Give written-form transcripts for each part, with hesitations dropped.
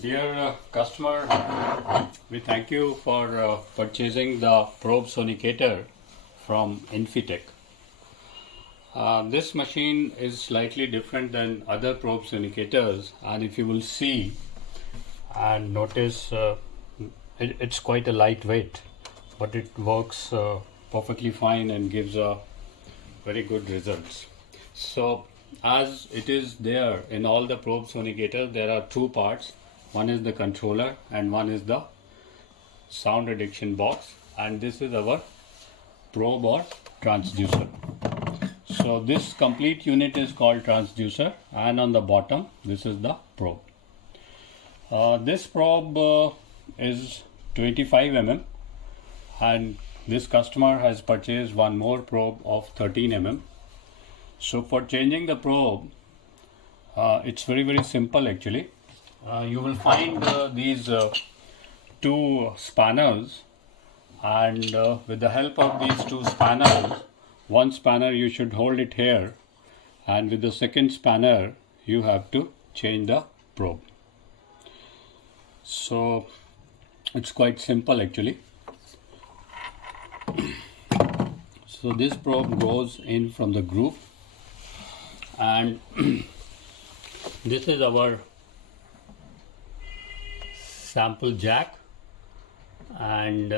Dear customer, we thank you for purchasing the probe Sonicator from Infitek. This machine is slightly different than other probe Sonicators, and if you will see and notice, it's quite a lightweight, but it works perfectly fine and gives very good results. So as it is there in all the probe Sonicators, there are two parts. One is the controller and one is the sound addiction box, and this is our probe or transducer. So this complete unit is called transducer, and on the bottom this is the probe. This probe is 25 mm, and this customer has purchased one more probe of 13 mm. So for changing the probe, it's very simple actually. You will find these two spanners, and with the help of these two spanners, one spanner you should hold it here, and with the second spanner you have to change the probe. So it's quite simple actually. So this probe goes in from the groove, and this is our sample jack, and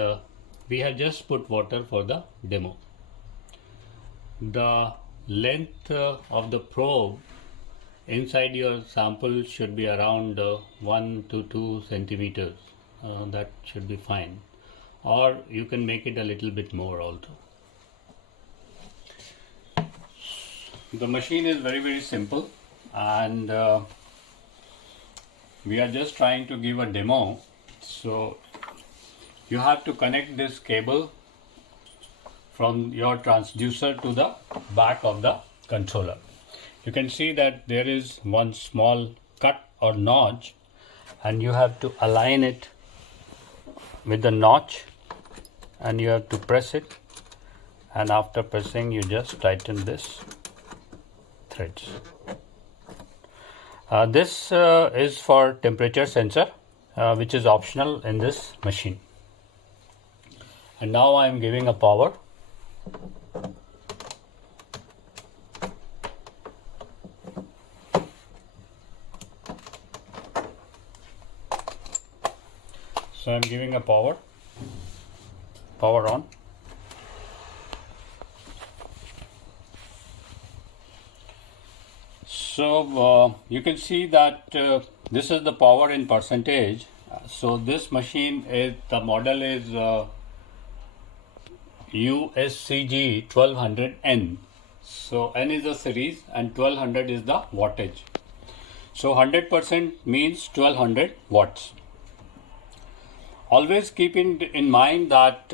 we have just put water for the demo. The length of the probe inside your sample should be around 1 to 2 centimeters. That should be fine, or you can make it a little bit more also. The machine is very simple, and we are just trying to give a demo. So you have to connect this cable from your transducer to the back of the controller. You can see that there is one small cut or notch, and you have to align it with the notch, and you have to press it, and after pressing you just tighten this threads. This is for temperature sensor, which is optional in this machine. And now I am giving a power. So I am giving a power on. So you can see that this is the power in percentage. So this machine is, the model is USCG 1200N. So N is the series and 1200 is the wattage. So 100% means 1200 watts. Always keep in mind that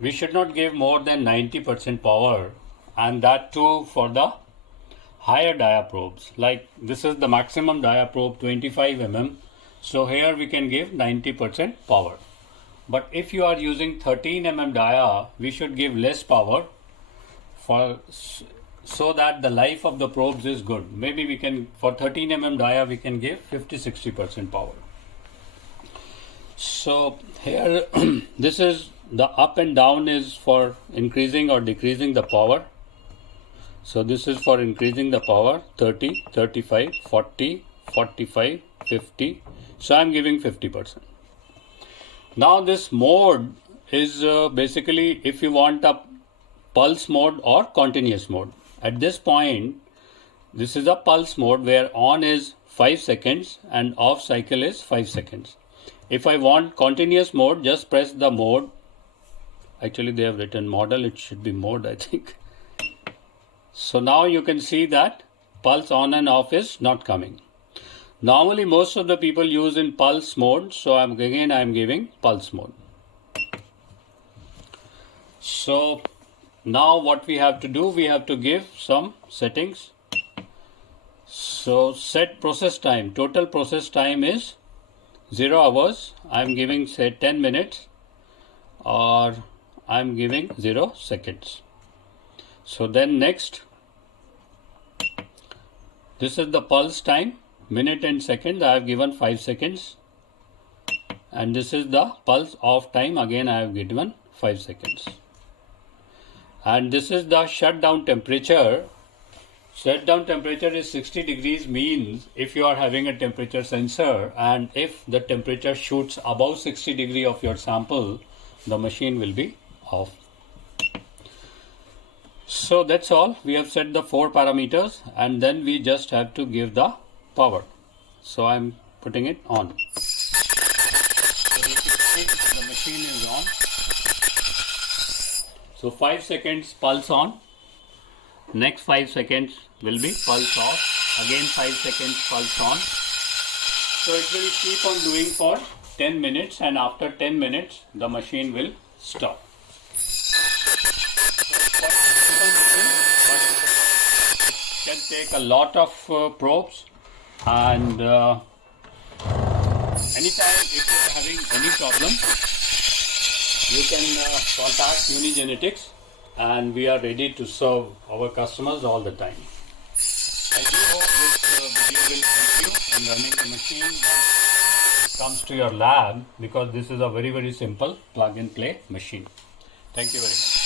we should not give more than 90% power, and that too for the higher dia probes. Like this is the maximum dia probe 25 mm, so here we can give 90% power. But if you are using 13 mm dia, we should give less power so that the life of the probes is good. Maybe we can, for 13 mm dia we can give 50-60% power. So here this is the up and down is for increasing or decreasing the power. So this is for increasing the power, 30, 35, 40, 45, 50. So I am giving 50%. Now this mode is basically if you want a pulse mode or continuous mode. At this point, this is a pulse mode where on is 5 seconds and off cycle is 5 seconds. If I want continuous mode, just press the mode. Actually they have written model, it should be mode I think. So now you can see that pulse on and off is not coming. Normally most of the people use in pulse mode, so I'm giving pulse mode. So now what we have to do, we have to give some settings. So set process time, total process time is 0 hours. I'm giving say 10 minutes, or I'm giving 0 seconds. So then next, this is the pulse time. minute and seconds, I have given 5 seconds. And this is the pulse off time, again I have given 5 seconds. And this is the shutdown temperature. Shutdown temperature is 60 degrees, means if you are having a temperature sensor and if the temperature shoots above 60 degree of your sample, the machine will be off. So that's all. We have set the 4 parameters and then we just have to give the power. So I'm putting it on. So you can see the machine is on. So 5 seconds pulse on. Next 5 seconds will be pulse off. Again 5 seconds pulse on. So it will keep on doing for 10 minutes and after 10 minutes the machine will stop. It can take a lot of probes, and anytime if you are having any problem, you can contact UNIGENETICS and we are ready to serve our customers all the time. I do hope this video will help you in running the machine once it comes to your lab, because this is a very simple plug and play machine. Thank you very much.